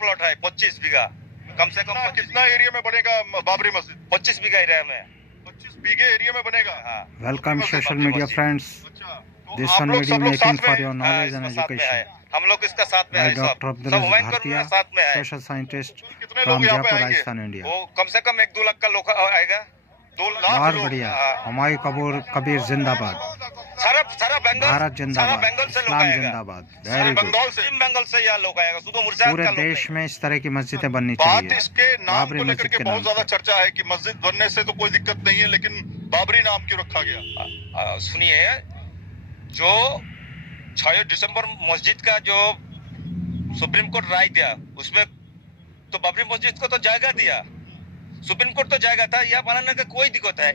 Plot है 25 बीघा, कम से कम कितना एरिया में बनेगा बाबरी मस्जिद? 25 बीघा एरिया में, 25 बीघे एरिया में बनेगा। Welcome social media friends, this one video making for your knowledge and education हम लोग इसका साथ में है, डॉक्टर अब्दुल अजीज भारतीय, साथ में है, सोशल साइंटिस्ट कितने फ्रॉम लोग यहाँ पे जयपुर आएंगे? राजस्थान इंडिया। वो कम से कम 1-2 लाख का लोग आएगा। 2 लाख और बढ़िया, हुमायूं कबीर जिंदाबाद, सारा बंगाल, भारत जिंदाबाद, बंगाल से लोग इस्लाम आएगा, जिंदाबाद, वेरी गुड। बंगाल से यहाँ लोग आएगा, सुधो मुर्शिदाबाद पूरे का लोग देश में इस तरह की मस्जिदें बननी बात चाहिए। इसके नाम बाबरी को लेकर मस्जिद के के बहुत नाम ज्यादा से। चर्चा है कि मस्जिद बनने से तो कोई दिक्कत नहीं है, लेकिन बाबरी नाम क्यों रखा गया? सुनिए, जो 6 दिसंबर मस्जिद का जो सुप्रीम कोर्ट राय दिया, उसमें तो बाबरी मस्जिद को तो जायगा दिया, सुप्रीम कोर्ट तो जायगा था, यह बनाने का कोई दिक्कत है?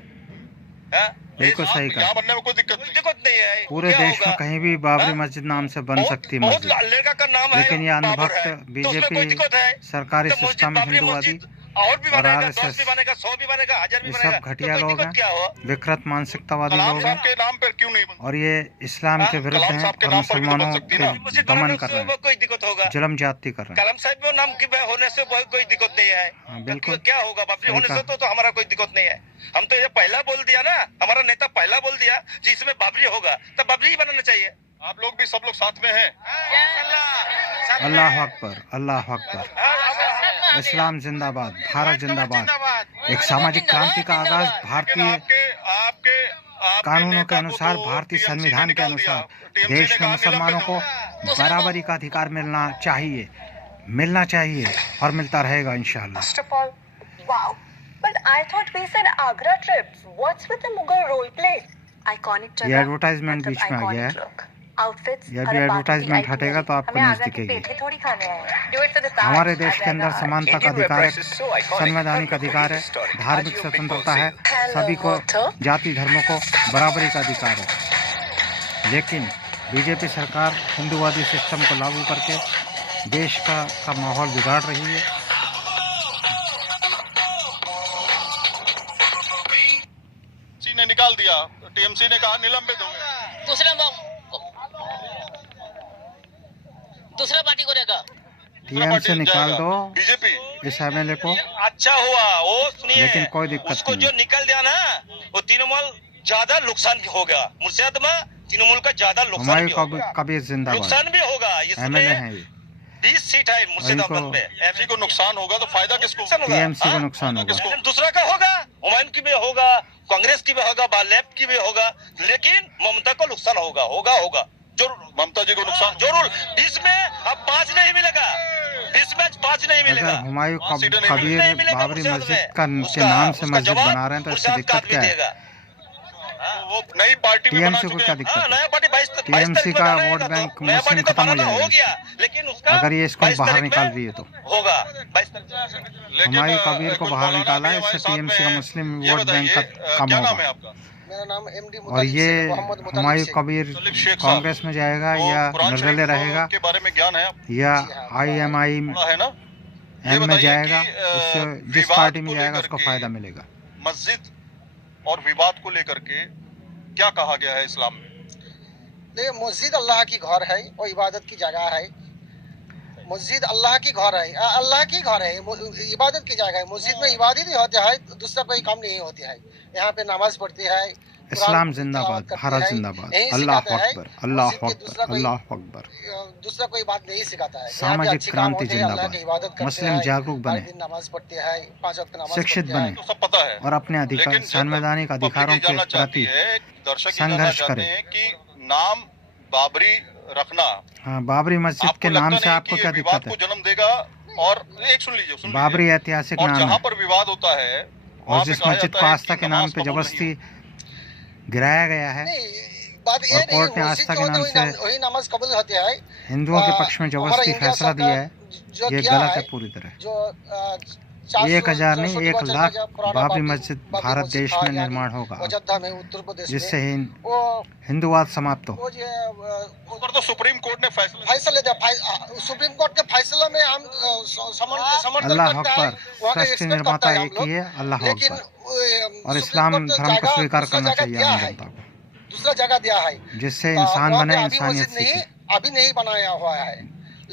बिल्कुल सही कहा, यहाँ बनने में कोई दिक्कत नहीं। दिक्कत नहीं है। पूरे क्या देश में होगा? कहीं भी बाबरी मस्जिद नाम से बन सकती है बहुत मस्जिद, लड़का का नाम है, लेकिन ये बाबर अनुभक्त है, तो उसमें कोई बीजेपी दिक्कत है? सरकारी तो मस्जिद, सिस्टम बाबरी हिंदुवादी मस्जिद और भी बनेगा, 10 RSS भी बनेगा, 100 भी बनेगा, 1000 भी ये बनेगा, सब घटिया तो कोई लोग दिक्कत क्या हुआ? हैं, विकृत मानसिकतावादी कलाम लोग साहब हैं के नाम पर क्यों नहीं बनता? और ये इस्लाम के विरुद्ध कलाम हैं साहब के और नाम पर भी तो बन मुसलमानों सकती के है ना। मस्जिद दमन बनाने कर से रहे हैं, कोई दिक्कत होगा? जुल्म ज्यादती कर रहे हैं। कलाम साहब के नाम की होने से कोई दिक्कत नहीं है। हाँ, बिल्कुल। क्या होगा? बाबरी सही होने से कहा। तो हमारा कोई दिक्कत नहीं है। हम तो ये पहला बोल दिया ना, हमारा नेता पहला बोल दिया जिसमें बाबरी होगा तो बाबरी ही बनाना चाहिए। आप लोग भी, सब लोग साथ में हैं। अल्लाह अकबर, अल्लाह अकबर, इस्लाम जिंदाबाद, भारत जिंदाबाद। एक सामाजिक क्रांति का आगाज भारतीय आपके कानूनों के अनुसार, भारतीय संविधान के अनुसार देश में मुसलमानों को बराबरी का अधिकार मिलना चाहिए और मिलता रहेगा इंशाअल्लाह। First of all, wow. But I thought we said Agra trips. What's with the Mughal role play? Iconic ये एडवर्टाइजमेंट बीच में आ गया है, Outfits. ये भी एडवर्टाइजमेंट हटेगा तो आपको न्यूज़ दिखेगी। थोड़ी खाने हैं. Do it for the Taj. हमारे देश के अंदर समानता का अधिकार है, संवैधानिक अधिकार है, धार्मिक स्वतंत्रता है, सभी को जाति धर्मों को बराबरी का अधिकार है। लेकिन बीजेपी सरकार हिंदुवादी सिस्टम को लागू करके देश का माहौल बिगाड़ रही है। ने निकाल दिया, टीएमसी ने कहा निलंबित हो गए। दूसरा पार्टी को रहेगा, टीएमसी निकाल दो बीजेपी इस एमएलए को, अच्छा हुआ वो, सुनिए, लेकिन कोई दिक्कत उसको नहीं जो निकल दिया ना, वो तृणमूल ज्यादा नुकसान हो गया। मुर्शिदाबाद में तृणमूल का ज्यादा नुकसान भी होगा, हुमायूं कबीर जिंदाबाद, नुकसान भी होगा। एमएलए हैं ये। 20 सीट है मुर्शिदाबाद में, एफसी को नुकसान होगा तो फायदा किसको? टीएमसी को नुकसान होगा। दूसरा का होगा, हुमायूं की भी होगा, कांग्रेस की भी होगा, बालेब की भी होगा, लेकिन ममता को नुकसान होगा जरूर। ममता जी को नुकसान जरूर 20 में अब 5 नहीं मिलेगा, 20 में 5 नहीं मिलेगा। अगर हुमायूं सीटें नहीं कबीर नहीं मिलेगा बाबरी मुर्शिदाबाद मस्जिद में। के नाम से उसका मस्जिद जवाब बना रहे हैं तो इसकी मुर्शिदाबाद का दिक्कत क्या आदमी है? देगा। वो नई पार्टी में बना टीएमसी को चुके क्या हैं। दिक्कत है? नया पार्टी 22 टीएमसी तारीख का में वोट बनाएगा बैंक तो नया मुस्लिम पार्टी तो खत्म हो बनाना जाएगा हो गया, लेकिन उसका अगर ये इसको 22 बाहर तारीख निकाल में दिए तो। होगा 22 तारीख। लेकिन हुमायूं कबीर को कुछ बाहर मौलाना निकाला है, भी हमारे इससे साथ टीएमसी में का हैं। मुस्लिम ये वोट बैंक बताइए, कम क्या नाम है होगा। आपका? मेरा नाम एमडी और ये मोहम्मद हुमायूं कबीर सलीम शेख साहब। कांग्रेस में जाएगा वो या कुरान निर्दलीय शरीफ रहेगा के बारे में ज्ञान है या IMI है ना? ये एम में बताइए जाएगा, कि, उससे जिस विवाद पार्टी में को जाएगा लेकर उसको के फायदा मिलेगा। मस्जिद और विवाद को लेकर के क्या कहा गया है इस्लाम में? देखिए, मस्जिद अल्लाह की घर है और इबादत की जगह है। मस्जिद अल्लाह की घर है, अल्लाह की घर है, इबादत की जगह है। मस्जिद में इबादत ही होती है, दूसरा कोई काम नहीं होती है। यहाँ पे नमाज पढ़ती है, इस्लाम जिंदाबाद, भारत जिंदाबाद, अल्लाह अकबर, अल्लाह अकबर, अल्लाह अकबर। दूसरा कोई बात नहीं सिखाता है। सामाजिक क्रांति जिंदाबाद, मुस्लिम जागरूक बने, नमाज पढ़ते हैं, 5 वक्त नमाज शिक्षित पढ़ते हैं। बने तो सब पता है, और अपने अधिकार, लेकिन संवैधानिक अधिकारों के प्रति दर्शक संघर्ष चाहते करें। हैं कि नाम बाबरी रखना हाँ, बाबरी मस्जिद के नाम से आपको क्या दिक्कत को है? जन्म देगा। और एक सुन लीजिए, बाबरी ऐतिहासिक और नाम जहाँ है पर विवाद होता है और वहाँ पे जिस कहा मस्जिद जाता को है आस्था कि के नाम नमाज पे कबूल जबरदस्ती नहीं गिराया गया है नहीं, बात ये और नहीं, कोर्ट ने मस्जिद आस्था जो के होता नाम है से वही नमाज कबूल होती है। हिंदुओं के पक्ष में हमारा जबरदस्ती इंडिया फैसला दिया है, जो ये किया गलत है पूरी तरह। जो 1000 नहीं, 1 लाख बाबरी बाबरी मस्जिद भारत देश में निर्माण होगा, अयोध्या में, उत्तर प्रदेश जिससे में वो हिंदुवाद समाप्त हो। वो जो ऊपर तो सुप्रीम कोर्ट ने फैसला दिया, सुप्रीम कोर्ट के फैसले में हम समर्थन अल्लाह करते हैं, अकबर, वहाँ के सृष्टि expect निर्माता करते हैं एक हम ही है, अल्लाह लोग। लेकिन अकबर। और इस्लाम धर्म को स्वीकार करना चाहिए आम जनता को, दूसरा जगह दिया है जिससे इंसान वहाँ बने, पे अभी इंसानियत मस्जिद नहीं, सीखे। अभी नहीं बनाया हुआ है।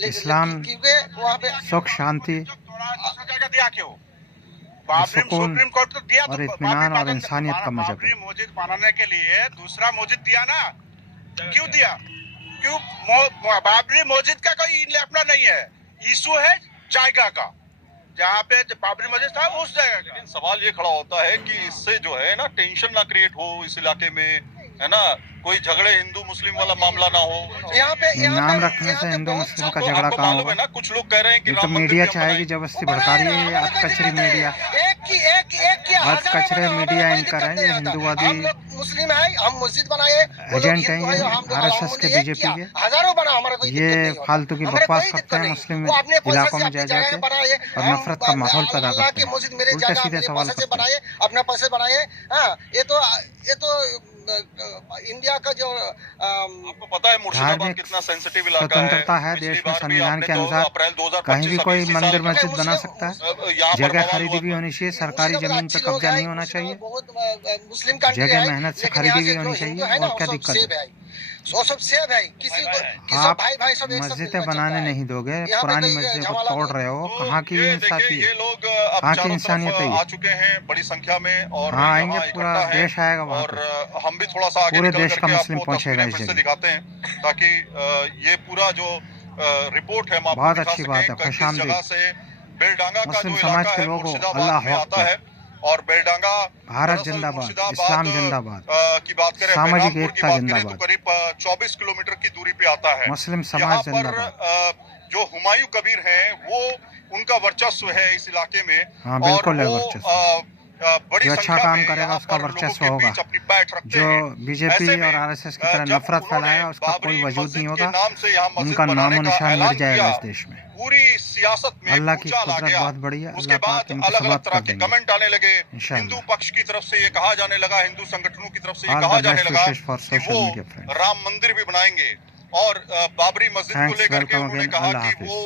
इस्लाम क्योंकि वहाँ पे सुख शांति जगह दिया क्यों? बाबरी सुकून सुप्रीम कोर्ट तो दिया, और इत्मीनान और इंसानियत का मजहब है। बाबरी मस्जिद बनाने के लिए दूसरा मस्जिद दिया ना, क्यों दिया? क्यों? बाबरी मस्जिद का कोई अपना नहीं है, इशू है जायगा का, जहाँ पे बाबरी मस्जिद था उस जगह का। लेकिन सवाल ये खड़ा होता है कि इससे जो है ना टेंशन ना क्रिएट हो इस इलाके में, है ना, कोई झगड़े हिंदू मुस्लिम वाला मामला ना हो। यहाँ पे नाम रखने से हिंदू मुस्लिम का झगड़ा आपको कहाँ मालूम होगा? है ना, कुछ लोग कह रहे हैं कि ये तो राम मंदिर मीडिया क्यों चाहेगी, बनाएं? जबरदस्ती भड़का रही है ये कचरी मीडिया। एक की आज कचरे मीडिया एंकर हैं, ये हिंदूवादी हम लोग मुस्लिम है, हम मस्जिद बनाए, एजेंट हैं, ये RSS के बीजेपी के। हजारों बना, हमारा कोई ये दिक्कत नहीं होता। फालतू की हमारे बकवास कोई करते दिक्कत हैं नहीं। मुस्लिम वो अपने पैसे इलाकों से में अपनी जा जगह जाके बनाए, और हम नफरत का माहौल पैदा अल्लाह करते की हैं। मस्जिद मेरे उल्टे जगह सीधे मेरे सवाल पैसे से करते हैं। बनाए, अपने पैसे बनाए। हाँ, ये तो इंडिया का जो आपको पता है मुर्शिदाबाद धार्मिक कितना सेंसिटिव इलाका है। स्वतंत्रता है पिछली देश में, बार भी संविधान आपने के 2 अनुसार अप्रैल 2025 कहीं भी कोई इसी मंदिर साल में मस्जिद बना सकता है। यहाँ पर जगह बवाल खरीदी हुआ भी था। होनी चाहिए, सरकारी जमीन पे कब्जा नहीं होना चाहिए, मुस्लिम कंट्री जगह है, मेहनत से लेकिन खरीदी यहाँ भी से होनी जो चाहिए। हिंदू है ना, और क्या वो सब दिक्कत सेब है? है, वो सब सेब है, किसी को आप भाई भाई सब एक साथ मस्जिदें मिलकर बनाने चलता है। नहीं दोगे, यहाँ पे पुरानी कोई मस्जिदों को झमेला तोड़ रहे हो। तो कहाँ की ये इंसाफी देखिए, है? ये लोग अब कहाँ की चारों इंसानियत है तरफ ये? आ चुके हैं बड़ी संख्या में, और हाँ, यहाँ आएंगे, पूरा इकट्ठा हैं। देश आएगा वहाँ और पे। हम भी थोड़ा सा आगे पूरे निकल देश का करके मुस्लिम आपको पहुंचेगा तस्वीरें इस फिर से जगह। दिखाते हैं, ताकि ये पूरा जो रिपोर्ट है हम आपको बहुत दिखा अच्छी बात है, सकें। किस खुशामदीद। जगह से बेलडांगा का मुस्लिम जो समाज इलाका के है लोगों, मुर्शिदाबाद अल्लाह में आता अकबर। है, और बेलडांगा भारत दरअसल जिंदाबाद, मुर्शिदाबाद, इस्लाम जिंदाबाद, की बात करें, सामाजिक बहरामपुर की एकता बात करें तो जिंदाबाद। करीब 24 किलोमीटर की दूरी पे आता है। मुस्लिम समाज यहाँ पर जिंदाबाद। जो हुमायूं कबीर हैं, वो उनका वर्चस्व है इस इलाके में। हाँ, बिल्कुल है और वो वर्चस्व। बड़ी जो अच्छा संख्या काम में करेगा यहाँ उसका पर लोगों वर्चस्व के होगा। बीच अपनी बैठ रखते जो हैं। बीजेपी ऐसे में, और RSS की तरह जब नफरत उन्होंने फैलाएगा उसका कोई बाबरी वजूद मस्जिद नहीं के होगा, नाम से यहाँ मस्जिद उनका नामो बनाने का निशान ऐलान मिट जाएगा किया, इस देश में। पूरी सियासत में अल्लाह की भूचाल आ कुदरत गया। बहुत बड़ी है, उसके अल्लाह पाक बाद इनको अलग अलग समाप्त तरह कर के देंगे कमेंट आने लगे। इंशाअल्लाह। हिंदू पक्ष की तरफ से ये कहा जाने लगा, हिंदू संगठनों की तरफ से ये All कहा the जाने best लगा wishes for कि social वो media friends. राम मंदिर भी बनाएंगे, और बाबरी मस्जिद को Thanks, लेकर के welcome उन्होंने again. कहा अल्लाह कि हाफिज। वो